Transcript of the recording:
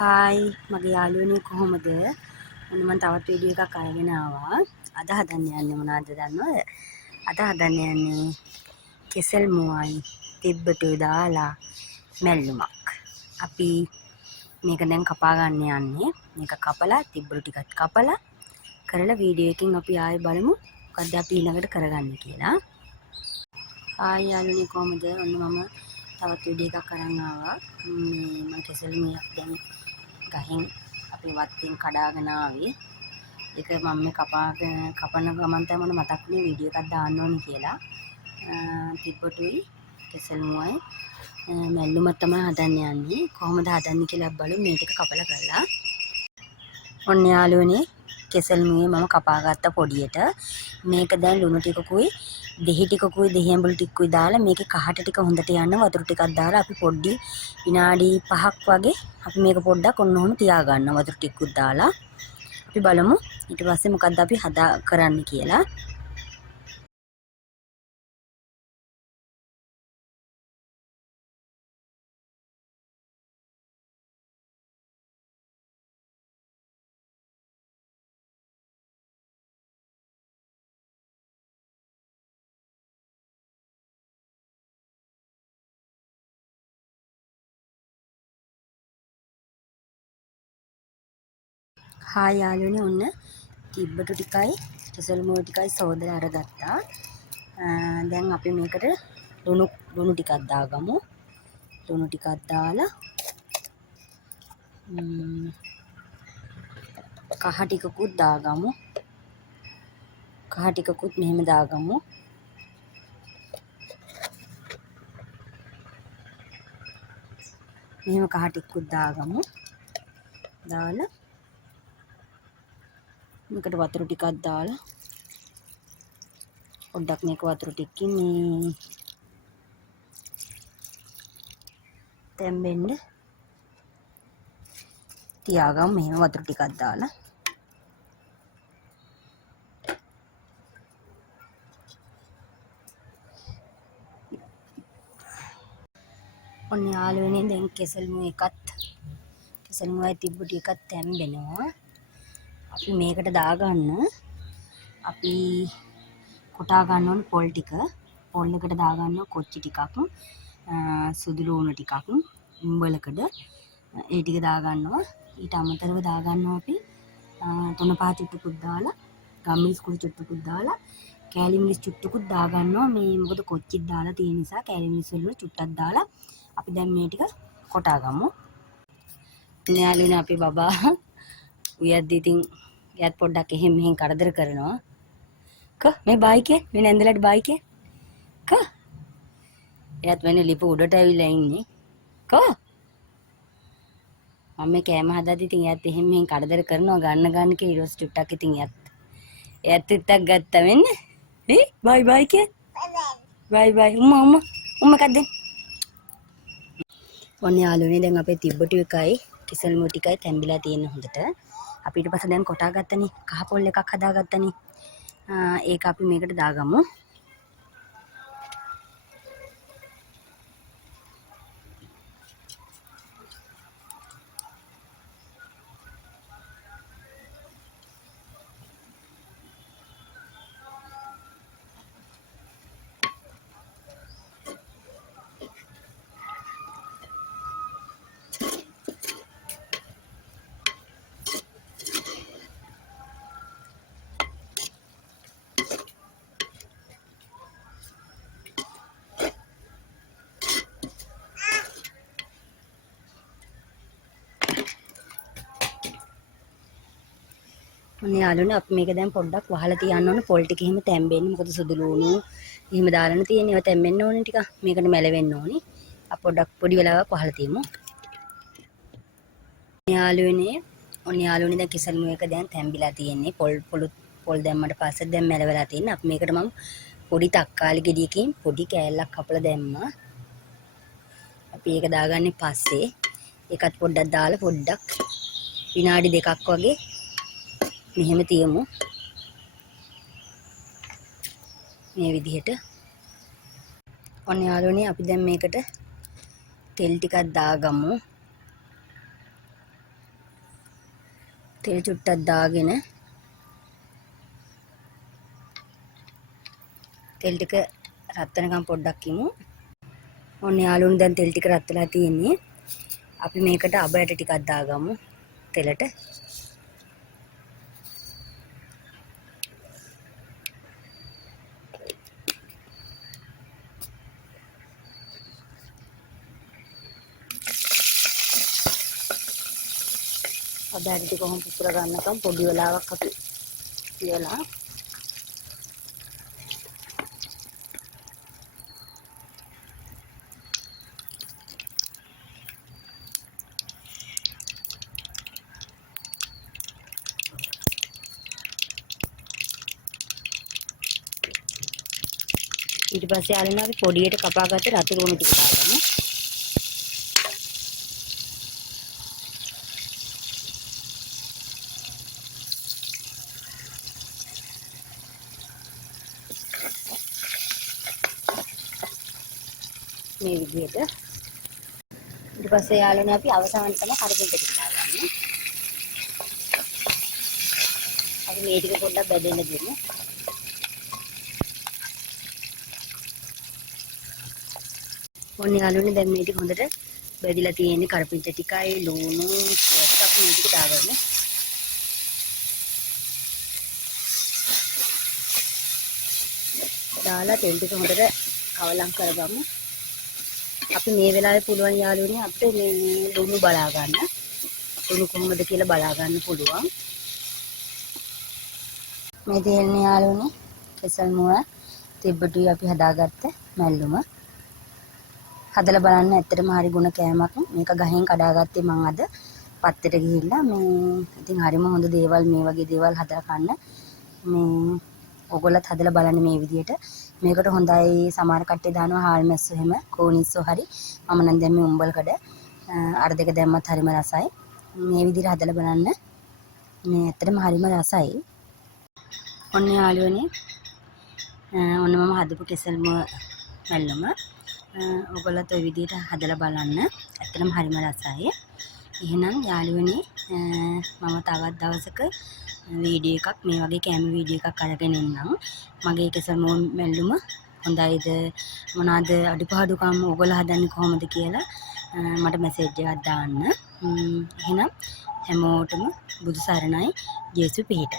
Hi මගේ යාළුවනේ කොහොමද? ඔන්න මම තවත් වීඩියෝ එකක් අරගෙන ආවා. අද හදන්න යන්නේ මොනවද දන්නවද? අද හදන්න යන්නේ කෙසෙල් මුවයි තිබ්බටුයි දාලා මැල්ලුමක්. අපි මේක දැන් කපා ගන්න යන්නේ. මේක කපලා තිබ්බටු ටිකත් කපලා කරලා වීඩියෝ එකකින් අපි ආයෙ බලමු මොකද්ද අපි ඊළඟට කරගන්නේ කියලා. හායි යාළුවනේ කොහොමද? ඔන්න මම තවත් වීඩියෝ එකක් අරන් ආවා. මම කෙසෙල් මුවක් දැන් ගහෙන් අපි වත්තෙන් කඩාගෙන ආවේ. ඒක මම මේ කපන ගමන් තමයි මට මතක් වුණේ වීඩියෝ එකක් දාන්න ඕනේ කියලා. තිබ්බටුයි කෙසෙල් මුවයි මැල්ලුම තමයි හදන්න යන්නේ. කොහොමද හදන්නේ කියලා බලමු මේ ටික කපලා කරලා. ඔන්න යාළුවනේ කෙසෙල් මුවේ මම කපාගත්ත පොඩියට. මේක දැන් ලුණු ටිකකුයි දෙහි ටිකකුයි දෙහි ඇඹුල් ටිකකුයි දාලා මේකේ කහට ටික හොඳට යන්න වතුර ටිකක් දාලා අපි පොඩ්ඩි විනාඩි 5ක් වගේ අපි මේක පොඩ්ඩක් ඔන්න ඔහොම තියා ගන්න වතුර ටිකකුත් දාලා. අපි බලමු ඊට පස්සේ මොකද්ද අපි හදා කරන්න කියලා. හායි යාළුවනේ ඔන්න තිබ්බටු ටිකයි කෙසෙල් මුව ටිකයි සෝදලා අරගත්තා. දැන් අපි මේකට ලුණු ටිකක් දාගමු. ලුණු ටිකක් දාලා කහ ටිකකුත් දාගමු. කහ ටිකකුත් මෙහෙම දාගමු. මෙහෙම කහ ටිකකුත් දාගමු. දාලා මේකට වතුර ටිකක් දාලා පොඩ්ඩක් මේක වතුර ටිකකින් මේ තැම්බෙන්න තියාගමු. මෙහෙම වතුර ටිකක් දාලා ඔන්න යාළුවනේ දැන් කෙසෙල් මුවයි තිබ්බටු එකත් තැම්බෙනවා. අපි මේකට දාගන්න අපි කොටා ගන්න ඕන පොල් ටික. පොල් එකට දාගන්න කොච්චි ටිකක් සුදු ලුණු ටිකක් උඹලකඩ ඒ ටික දාගන්නවා. ඊට අමතරව දාගන්නවා අපි තුන පහ චුට්ටකුත් දාලා ගම්මිරිස් කුඩු චුට්ටකුත් දාලා කෑලි මිරිස් චුට්ටකුත් දාගන්නවා. මේ මොකද කොච්චිත් දාලා තියෙන නිසා කෑලි මිරිස් වල චුට්ටක් දාලා අපි දැන් මේ ටික කොටා ගමු. යාළුවනේ අපි බබා උයද්දි ඉතින් එයාත් පොඩ්ඩක් එහෙම මෙහෙන් කරදර කරනවා. මේ බයිකේ මේ නැන්දලට බයිකේ එයාත් වෙන්නේ ලිප උඩට ඇවිල්ලා ඉන්නේ. මම මේ කෑම හදද්දි ඉතින් එයාත් එහෙම මෙහෙන් කරදර කරනවා ගන්න කියලා ඊට චුට්ටක් ඉතින් එයාත් ටිකක් ගත්තා වෙන්න. බයි බයිකේ බයි උම්ම එකක් දෙන්න. ඔන්න යාළුවනේ දැන් අපේ තිබ්බටු එකයි කෙසෙල් මුව ටිකයි තැම්බිලා තියෙන හොඳට. අපි ඊට පස්සේ දැන් කොටා ගත්තනේ කහ පොල් එකක් හදාගත්තනේ. ඒක අපි මේකට දාගමු. ඔන්න යාළුවනේ අපි මේක දැන් පොඩ්ඩක් වහලා තියන්න ඕන පොල් ටික එහෙම තැම්බෙන්නේ. මොකද සුදු ලුණු එහෙම දාලානේ තියෙන්නේ. ඒවා තැම්බෙන්න ඕනේ ටික. මේකට මැලවෙන්න ඕනේ. අපි පොඩ්ඩක් පොඩි වෙලාවක් වහලා තියමු. ඔන්න යාළුවනේ දැන් කෙසෙල් මුව එක දැන් තැම්බිලා තියෙන්නේ. පොල් දැම්මට පස්සේ දැන් මැලවලා තියෙන්නේ. අපි මේකට මම පොඩි තක්කාලි ගෙඩියකින් පොඩි කෑල්ලක් කපලා දැම්මා. අපි ඒක දාගන්නේ පස්සේ ඒකත් පොඩ්ඩක් දාලා පොඩ්ඩක් විනාඩි 2ක් වගේ මෙහෙම තියමු. මේ විදිහට. ඔන්න යාළුවනේ අපි දැන් මේකට තෙල් ටිකක් දාගමු. තෙල් චුට්ටක් දාගෙන තෙල් ටික රත් වෙනකම් පොඩ්ඩක් ඉමු. ඔන්න යාළුවනේ දැන් තෙල් ටික රත් වෙලා තියෙන්නේ. අපි මේකට අබ ඇට ටිකක් දාගමු තෙලට. අබ ඇට ටික කොහොම පුපුර ගන්නකම් පොඩි වෙලාවක් අපි තියලා ඊට පස්සේ යාළුවනේ අපි පොඩියට කපාගත්ත රතු ලුණු ටික දාගමු. මේ විදිහට ඊට පස්සේ යාළුවනේ අපි අවසානයේ තමයි කරපිට ටික දාගන්නේ. අපි මේ ටික පොඩ්ඩක් බැදෙන්න දෙමු. ඔන්න යාළුවනේ දැන් මේ ටික හොඳට බැදිලා තියෙන්නේ. කරපිට ටිකයි ලුණු ටික අපි මේ ටික දාගන්න. දාලා තෙල් ටික හොඳට කවලම් කරගමු. අපි මේ වෙලාවේ පුළුවන් යාළුවනේ අපිට මේ ලුණු බලා ගන්න. ලුණු කොහොමද කියලා බලා ගන්න පුළුවන්. මේ තේරෙන්නේ යාළුවනේ කෙසල් මුව තිබ්බටුයි අපි හදාගත්ත මැල්ලුම. හදලා බලන්න ඇත්තටම හරි ගුණ කෑමක්. මේක ගහෙන් කඩාගත්තේ මං අද පත්තේට ගිහිල්ලා. මේ ඉතින් හරිම හොඳ දේවල් මේ වගේ දේවල් හදලා කන්න. මේ ඔයගොල්ලත් හදලා බලන්න මේ විදියට. මේකට හොඳයි සමහර කට්ටිය දානවා හාල් මැස්සෝ එහෙම කෝනිස්සෝ හරි. මම නම් දැන් මේ උඹල් කඩ අර දෙක දැම්මත් හරිම රසයි. මේ විදියට හදලා බලන්න. මේ ඇත්තටම හරිම රසයි. ඔන්න යාළුවනේ ඔන්න මම හදපු කෙසල් මැල්ලුම ඔයගොල්ලොත් ওই විදියට හදලා බලන්න. ඇත්තටම හරිම රසයි. එහෙනම් යාළුවනේ මම තවත් දවසක වීඩියෝ එකක් මේ වගේ කැම වීඩියෝ එකක් අරගෙන එන්නම්. මගේ කෙසල් මැල්ලුම හොඳයිද මොනවාද අඩුපාඩුකම් ඔයගොල්ලෝ හදන්නේ කොහොමද කියලා මට මැසේජ් එකක් දාන්න. එහෙනම් හැමෝටම බුදු සරණයි. ජේසු පිහිට.